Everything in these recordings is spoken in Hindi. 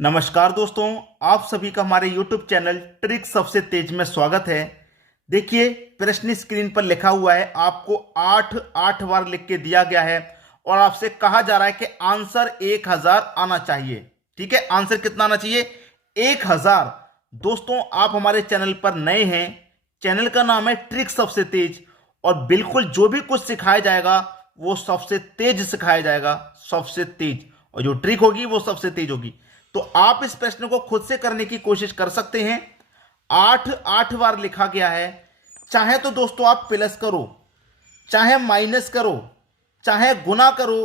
नमस्कार दोस्तों, आप सभी का हमारे YouTube चैनल ट्रिक सबसे तेज में स्वागत है। देखिए, प्रश्न स्क्रीन पर लिखा हुआ है, आपको आठ बार लिख के दिया गया है और आपसे कहा जा रहा है कि आंसर 1000 आना चाहिए। ठीक है, आंसर कितना आना चाहिए? 1000। दोस्तों, आप हमारे चैनल पर नए हैं, चैनल का नाम है ट्रिक सबसे तेज और बिल्कुल जो भी कुछ सिखाया जाएगा वो सबसे तेज सिखाया जाएगा, सबसे तेज, और जो ट्रिक होगी वो सबसे तेज होगी। तो आप इस प्रश्न को खुद से करने की कोशिश कर सकते हैं। आठ बार लिखा गया है। चाहे तो दोस्तों आप प्लस करो, चाहे माइनस करो, चाहे गुना करो,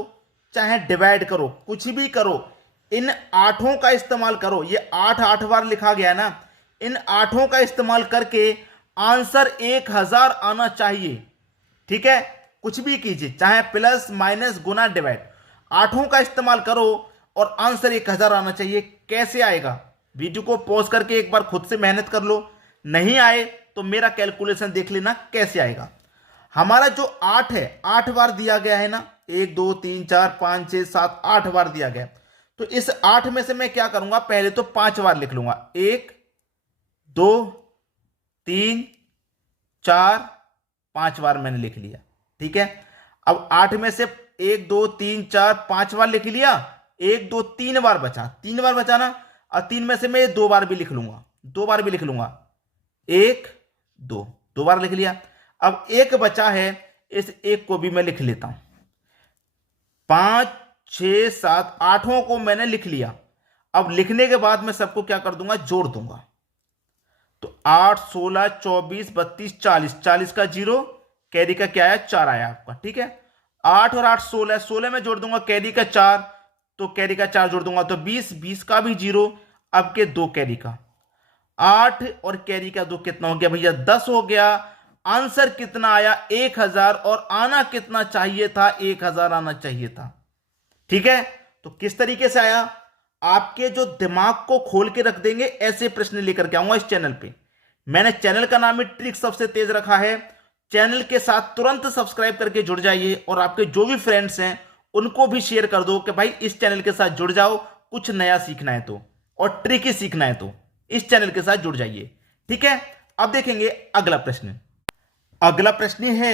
चाहे डिवाइड करो, कुछ भी करो, इन आठों का इस्तेमाल करो। ये आठ बार लिखा गया है ना, इन आठों का इस्तेमाल करके आंसर 1000 आना चाहिए। ठीक है, कुछ भी कीजिए, चाहे प्लस माइनस गुना डिवाइड, आठों का इस्तेमाल करो और आंसर 1000 आना चाहिए। कैसे आएगा? वीडियो को पॉज करके एक बार खुद से मेहनत कर लो, नहीं आए तो मेरा कैलकुलेशन देख लेना कैसे आएगा। हमारा जो 8 है, 8 बार दिया गया है ना, 1 2 3 4 5 6 7 8 बार दिया गया है। तो इस 8 में से मैं क्या करूंगा, पहले तो 5 बार लिख लूंगा। 1 2 3 4 5 बार मैंने लिख लिया। ठीक है, अब 8 में से 1 2 3 4 5 बार लिख लिया, 1 2 3 बार बचा, 3 बार बचा ना, और 3 में से मैं 2 बार भी लिख लूंगा, 2 बार भी लिख लूंगा। 1 2 2 बार लिख लिया। अब एक बचा है, इस एक को भी मैं लिख लेता हूं। 5 6 7 आठों को मैंने लिख लिया। अब लिखने के बाद मैं सबको क्या कर दूंगा, जोड़ दूंगा। तो 8 16 24 32 40, 40 का 0, कैरी का क्या आया, 4 आया आपका। ठीक है, 8 और 8 16, 16 में जोड़ दूंगा कैरी का 4, तो कैरी का 4 जोड़ दूंगा तो 20, 20 का भी 0, अब के 2 कैरी का। 8 और कैरी का 2 कितना हो गया भैया, 10 हो गया। आंसर कितना आया, 1000, और आना कितना चाहिए था, 1000 आना चाहिए था। ठीक है, तो किस तरीके से आया, आपके जो दिमाग को खोल के रख देंगे ऐसे प्रश्न लेकर के आऊंगा इस चैनल पे। मैंने चैनल का नाम ही ट्रिक सबसे तेज रखा है। चैनल के साथ तुरंत सब्सक्राइब करके जुड़ जाइए और आपके जो भी फ्रेंड्स हैं उनको भी शेयर कर दो कि भाई इस चैनल के साथ जुड़ जाओ, कुछ नया सीखना है तो, और ट्रिक ही सीखना है तो इस चैनल के साथ जुड़ जाइए। ठीक है, अब देखेंगे अगला प्रश्न। अगला प्रश्न है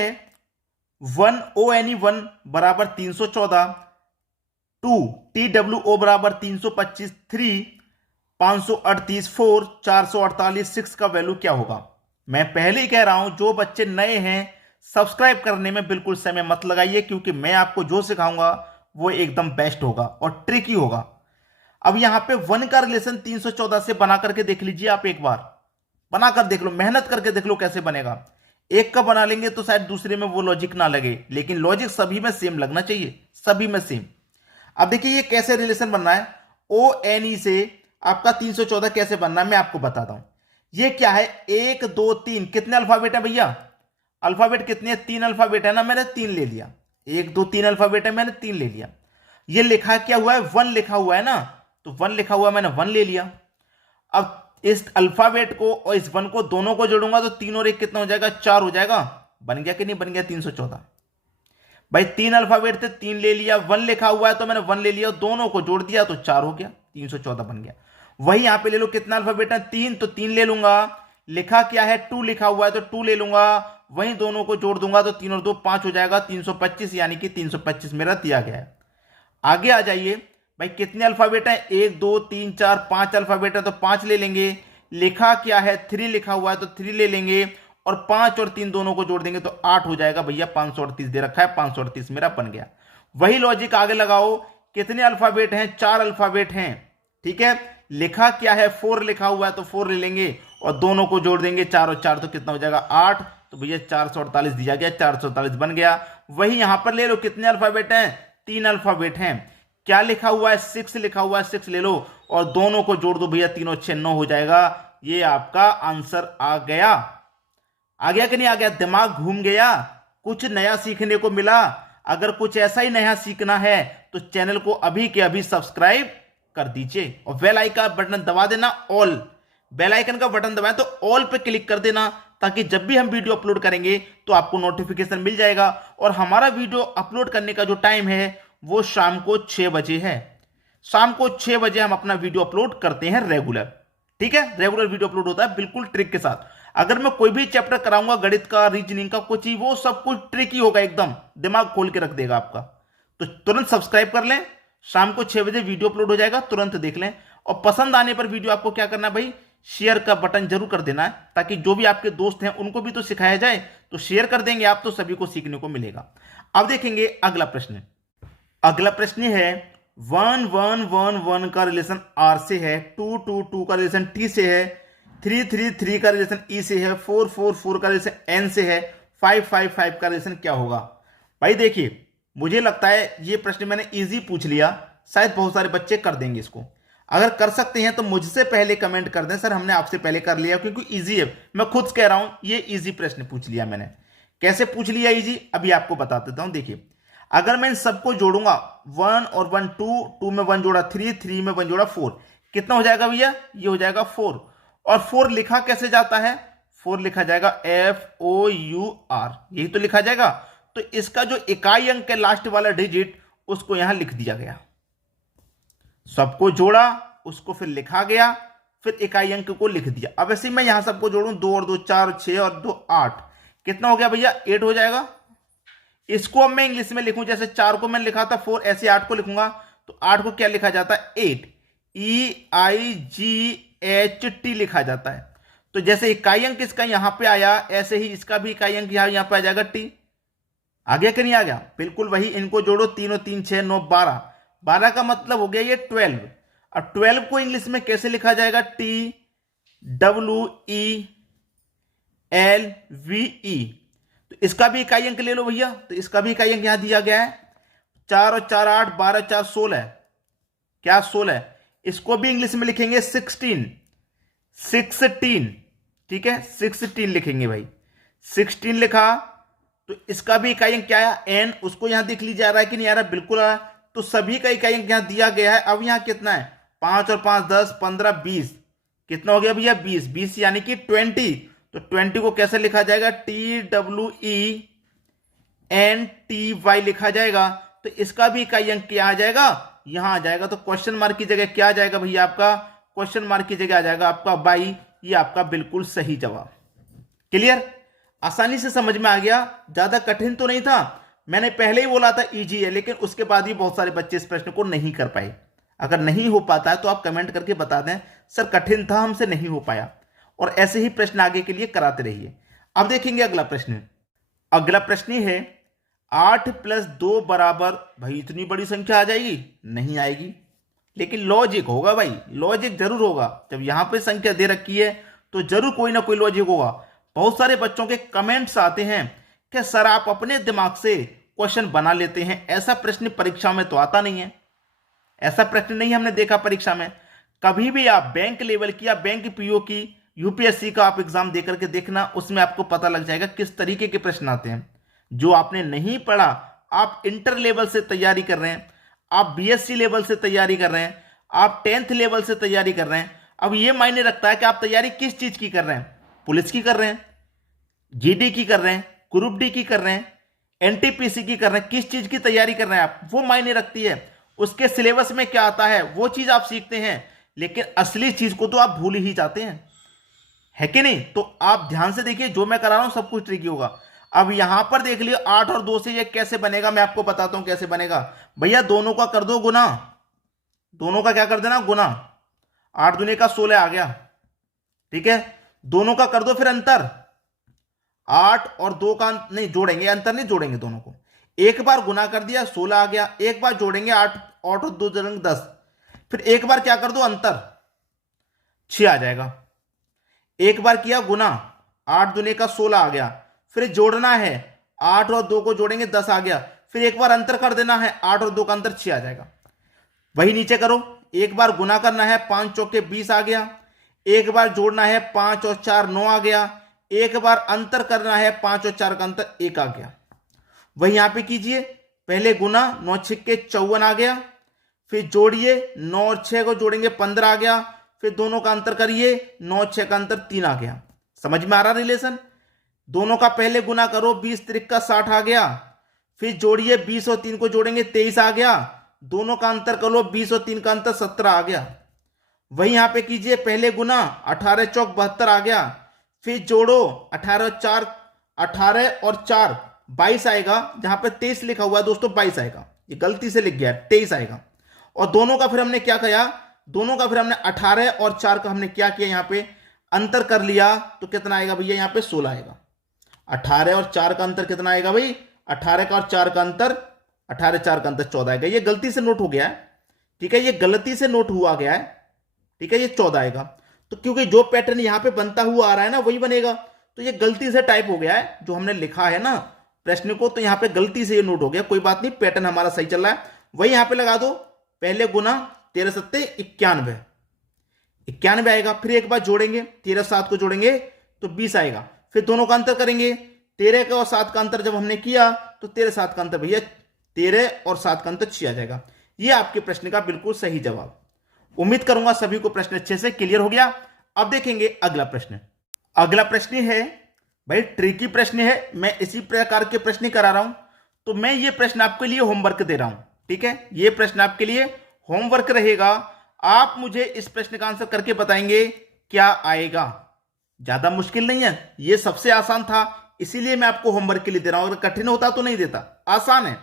1ONE1 बराबर 314, 2 TWO बराबर 325, 3 538, 4 448, 6 का वैल्यू क्या होगा। मैं पहले ही कह रहा हूं, जो बच्चे नए हैं सब्सक्राइब करने में बिल्कुल समय मत लगाइए, क्योंकि मैं आपको जो सिखाऊंगा वो एकदम बेस्ट होगा और ट्रिकी होगा। अब यहां पे 1 का रिलेशन 314 से बना करके देख लीजिए, आप एक बार बनाकर देख लो, मेहनत करके देख लो कैसे बनेगा। एक का बना लेंगे तो शायद दूसरे में वो लॉजिक ना लगे, लेकिन लॉजिक सभी में सेम लगना चाहिए, सभी में सेम। अब देखिए ये कैसे रिलेशन बनना है, ONE से आपका 314 कैसे बनना है मैं आपको बताता हूं। ये क्या है, 1 2 3, कितने अल्फाबेट है भैया, अल्फाबेट कितने हैं, 3 अल्फाबेट है ना, मैंने 3 ले लिया। 1 2 3 अल्फाबेट है, मैंने 3 ले लिया। ये लिखा क्या हुआ है, 1 लिखा हुआ है ना, तो 1 लिखा हुआ है, मैंने 1 ले लिया। अब इस अल्फाबेट को और इस 1 को दोनों को जोड़ूंगा तो 3 और 1 कितना हो जाएगा, 4 हो जाएगा। बन गया कि नहीं, बन गया 314। भाई 3 अल्फाबेट थे, 3 ले लिया, 1 लिखा हुआ है तो मैंने 1 ले लिया, दोनों को जोड़ दिया तो 4 हो गया, 314 बन गया। वही यहां पे ले लो, कितना अल्फाबेट है, 3, तो 3 ले लूंगा। लिखा क्या है, 2 लिखा हुआ है तो 2 ले लूंगा, वहीं दोनों को जोड़ दूंगा तो 3 और 2 5 हो जाएगा, 325, यानी कि 325 मेरा दिया गया है। आगे आ जाइए भाई, कितने अल्फाबेट है, 1 2 3 4 5 अल्फाबेट है तो 5 ले लेंगे। लिखा क्या है, 3 लिखा हुआ है तो 3 ले लेंगे, और 5 और 3 दोनों को जोड़ देंगे तो 8 हो जाएगा भैया। 538 दे रखा है, 538 मेरा बन गया। वही लॉजिक आगे लगाओ, कितने अल्फाबेट हैं, 4 अल्फाबेट हैं। ठीक है, लिखा क्या है, 4 लिखा हुआ है तो 4 ले लेंगे और दोनों को जोड़ देंगे, 4 और 4 तो कितना हो जाएगा, 8, तो भैया 448 दिया गया, 448 बन गया। वही यहां पर ले लो, कितने अल्फाबेट हैं, 3 अल्फाबेट हैं। क्या लिखा हुआ है, 6 लिखा हुआ है, 6 ले लो और दोनों को जोड़ दो भैया, 3 और 6 9 हो जाएगा। ये आपका आंसर आ गया। आ गया कि नहीं आ गया, दिमाग घूम गया, कुछ नया सीखने को मिला। अगर कुछ ऐसा ही नया सीखना है तो चैनल को अभी के अभी सब्सक्राइब कर दीजिए और बेल आइकन का बटन दबा देना, ऑल बेल आइकन का बटन दबाएं तो ऑल पे क्लिक कर देना, ताकि जब भी हम वीडियो अपलोड करेंगे तो आपको नोटिफिकेशन मिल जाएगा। और हमारा वीडियो अपलोड करने का जो टाइम है वो शाम को 6 बजे है। शाम को 6 बजे हम अपना वीडियो अपलोड करते हैं रेगुलर। ठीक है, रेगुलर वीडियो अपलोड होता है बिल्कुल ट्रिक के साथ। अगर मैं कोई भी चैप्टर कराऊंगा, गणित का, रीजनिंग का, कुछ ही, वो सब कुछ ट्रिक ही होगा, एकदम दिमाग खोल के रख देगा आपका। तो तुरंत सब्सक्राइब कर लें, शाम को 6 बजे वीडियो अपलोड हो जाएगा, तुरंत देख लें। और पसंद आने पर वीडियो आपको क्या करना है भाई, शेयर का बटन जरूर कर देना है, ताकि जो भी आपके दोस्त हैं उनको भी तो सिखाया जाए। तो शेयर कर देंगे आप तो सभी को सीखने को मिलेगा। अब देखेंगे अगला प्रश्न। अगला प्रश्न है 1 1 1 1 का रिलेशन आर से है, 2 2 2 का रिलेशन टी से है, 3 3 3 का रिलेशन ई से है, 4 4 4 का रिलेशन एन से है, 5 5 5 का रिलेशन क्या होगा। भाई देखिए, मुझे लगता है ये प्रश्न मैंने इजी पूछ लिया, शायद बहुत सारे बच्चे कर देंगे इसको। अगर कर सकते हैं तो मुझसे पहले कमेंट कर दें, सर हमने आपसे पहले कर लिया, क्योंकि इजी है। मैं खुद कह रहा हूं ये इजी प्रश्न पूछ लिया मैंने। कैसे पूछ लिया इजी, अभी आपको बता देता हूं। देखिए, अगर मैं इन सबको जोड़ूंगा, 1 और 1 2, 2 में 1 जोड़ा 3, 3 में 1 जोड़ा 4, कितना हो जाएगा भैया, ये हो जाएगा 4। और 4 लिखा कैसे जाता है, 4 लिखा जाएगा FOUR, यही तो लिखा जाएगा। तो इसका जो इकाई अंक है, लास्ट वाला डिजिट, उसको यहां लिख दिया गया। सबको जोड़ा, उसको फिर लिखा गया, फिर इकाई अंक को लिख दिया। अब ऐसे मैं यहां सबको जोड़ूं, 2 और 2 4, 6 और 2 8, कितना हो गया भैया, 8 हो जाएगा। इसको अब मैं इंग्लिश में लिखूं, जैसे 4 को मैंने लिखा था 4, ऐसे 8 को लिखूंगा, तो 8 को क्या लिखा जाता है, 8, EIGHT लिखा जाता है। तो जैसे इकाई अंक इसका यहां पे आया, ऐसे ही इसका भी इकाई अंक यहां पे आ जाएगा टी। आ गया कि नहीं आ गया, बिल्कुल वही। इनको जोड़ो, 3 और 3 6 9 12, 12 का मतलब हो गया ये 12। अब 12 को इंग्लिश में कैसे लिखा जाएगा, TWELVE। तो इसका भी इकाई अंक ले लो भैया, तो इसका भी इकाई अंक यहां दिया गया है, 4 और 4 8, 12 4 16, क्या 16। इसको भी इंग्लिश में लिखेंगे 16, 16, ठीक है, 16 लिखेंगे भाई, 16 लिखा। तो इसका भी इकाई अंक क्या है, n, उसको यहां देख लीजिए आ रहा है कि नहीं आ रहा, बिल्कुल आ रहा है। तो सभी का इकाई अंक यहां दिया गया है। अब यहां कितना है, 5 और 5 10 15 20, कितना हो गया भैया, 20, 20 यानी कि 20। तो 20 को कैसे लिखा जाएगा, TWENTY लिखा जाएगा। तो इसका भी इकाई अंक क्या आ जाएगा, यहां आ जाएगा। तो क्वेश्चन मार्क की जगह क्या आ जाएगा भैया, आपका क्वेश्चन मार्क की जगह आ जाएगा आपका 22। ये आपका बिल्कुल सही जवाब। क्लियर, आसानी से समझ में आ गया, ज्यादा कठिन तो नहीं था। मैंने पहले ही बोला था इजी है, लेकिन उसके बाद भी बहुत सारे बच्चे इस प्रश्न को नहीं कर पाए। अगर नहीं हो पाता है तो आप कमेंट करके बता दें, सर कठिन था, हमसे नहीं हो पाया। और ऐसे ही प्रश्न आगे के लिए कराते रहिए। अब देखेंगे अगला प्रश्न। अगला प्रश्न है 8 + 2 बराबर, भाई इतनी बड़ी संख्या आ जाएगी, नहीं आएगी, लेकिन लॉजिक होगा भाई, लॉजिक जरूर होगा। जब यहां पे संख्या दे रखी है तो जरूर कोई ना कोई लॉजिक होगा। बहुत सारे बच्चों के कमेंट्स आते हैं कि सर आप अपने दिमाग से क्वेश्चन बना लेते हैं, ऐसा प्रश्न परीक्षा में तो आता नहीं है, ऐसा प्रश्न नहीं हमने देखा परीक्षा में। कभी भी आप बैंक लेवल की या बैंक पीओ की, यूपीएससी का आप एग्जाम देकर के देखना, उसमें आपको पता लग जाएगा किस तरीके के प्रश्न आते हैं। जो आपने नहीं पढ़ा, आप इंटर लेवल से तैयारी कर रहे हैं, आप बीएससी लेवल से तैयारी कर रहे हैं, आप 10th लेवल से तैयारी कर रहे हैं। अब यह मायने रखता है कि आप तैयारी किस चीज की कर रहे हैं, पुलिस की कर रहे हैं, जीडी की कर रहे हैं, ग्रुप डी की कर रहे हैं, एनटीपीसी की कर रहे हैं, किस चीज की तैयारी कर रहे हैं आप, वो मायने रखती है। उसके सिलेबस में क्या आता है वो चीज आप सीखते हैं, लेकिन असली चीज को तो आप भूल ही जाते हैं, है कि नहीं। तो आप ध्यान से देखिए, जो मैं करा रहा हूं सब कुछ ट्रिकी होगा। अब यहां पर देख लियो, 8 और 2 से ये कैसे बनेगा, मैं आपको बताता हूं कैसे बनेगा। भैया दोनों का कर दो गुना, दोनों का क्या कर देना, गुना। 8 दूनी का 16 आ गया, ठीक है। दोनों का कर दो फिर अंतर, 8 और 2 का नहीं जोड़ेंगे, अंतर नहीं जोड़ेंगे दोनों को। एक बार गुना कर दिया 16 आ गया, एक बार जोड़ेंगे 8 और 2 जोड़ेंगे 10, फिर एक बार क्या कर दो अंतर, 6 आ जाएगा। एक बार किया गुना, 8 दूनी का 16 आ गया, फिर जोड़ना है, 8 और 2 को जोड़ेंगे 10 आ गया, फिर एक बार अंतर कर देना है, 8 और 2 का अंतर 6 आ जाएगा। वही नीचे करो, एक बार गुना करना है, 5 चौके 20 आ गया, एक बार जोड़ना है 5 और 4 9 आ गया, एक बार अंतर करना है, 5 और 4 का अंतर 1 आ गया। वही यहां पे कीजिए, पहले गुना, 9 छिक्के 54 आ गया, फिर जोड़िए 9 और 6 को जोड़ेंगे 15 आ गया, फिर दोनों का अंतर करिए, 9 6 का अंतर 3 आ गया। समझ में आ रहा रिलेशन। दोनों का पहले गुना करो, 20 3 का 60 आ गया, फिर जोड़िए 20 और 3 को जोड़ेंगे 23 आ गया, दोनों का अंतर कर लो, 20 और 3 का अंतर 17 आ गया। वही यहां पे कीजिए, पहले गुना, 18 चौक 72 आ गया। फिर जोड़ो, 18 और 4 22 आएगा। जहां पे 23 लिखा हुआ है दोस्तों 22 आएगा, ये गलती से लिख गया है, 23 आएगा। और दोनों का फिर हमने क्या किया, दोनों का फिर हमने 18 और 4 का हमने क्या किया, यहां पे अंतर कर लिया। तो कितना आएगा भैया, यहां पे 16 आएगा। 18 और 4 का अंतर कितना आएगा भाई, 18 का और 4 का अंतर, 18 4 का अंतर 14 आएगा। ये गलती से नोट हो गया है, ठीक है, ये गलती से नोट हुआ गया है, ठीक है, ये 14 आएगा। तो क्योंकि जो पैटर्न यहां पे बनता हुआ आ रहा है ना वही बनेगा, तो ये गलती से टाइप हो गया है जो हमने लिखा है ना प्रश्न को, तो यहां पे गलती से ये नोट हो गया। कोई बात नहीं, पैटर्न हमारा सही चल रहा है। वही यहां पे लगा दो, पहले गुना, 13 सत्ते 91, 91 आएगा। फिर एक बार जोड़ेंगे, 13 7 को जोड़ेंगे तो 20 आएगा। फिर दोनों का अंतर करेंगे, 13 का और 7 का अंतर जब हमने किया तो 13 7 का अंतर भैया 13 और 7 का अंतर 6 आ जाएगा। ये आपके प्रश्न का बिल्कुल सही जवाब। उम्मीद करूंगा सभी को प्रश्न अच्छे से क्लियर हो गया। अब देखेंगे अगला प्रश्न। अगला प्रश्न है भाई ट्रिकी प्रश्न है, मैं इसी प्रकार के प्रश्न करा रहा हूं, तो मैं ये प्रश्न आपके लिए होमवर्क दे रहा हूं, ठीक है, ये प्रश्न आपके लिए होमवर्क रहेगा। आप मुझे इस प्रश्न का आंसर करके बताएंगे क्या आएगा। ज्यादा मुश्किल नहीं है, ये सबसे आसान था, इसीलिए मैं आपको होमवर्क के लिए दे रहा हूं। अगर कठिन होता तो नहीं देता, आसान है।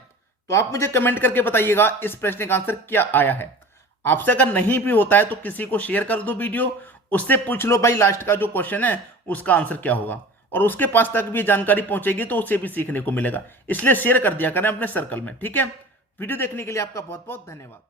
तो आप मुझे कमेंट करके बताइएगा इस प्रश्न का आंसर क्या आया है। आपसे अगर नहीं भी होता है तो किसी को शेयर कर दो वीडियो, उससे पूछ लो भाई लास्ट का जो क्वेश्चन है उसका आंसर क्या होगा, और उसके पास तक भी जानकारी पहुंचेगी तो उसे भी सीखने को मिलेगा। इसलिए शेयर कर दिया करें अपने सर्कल में, ठीक है। वीडियो देखने के लिए आपका बहुत बहुत धन्यवाद।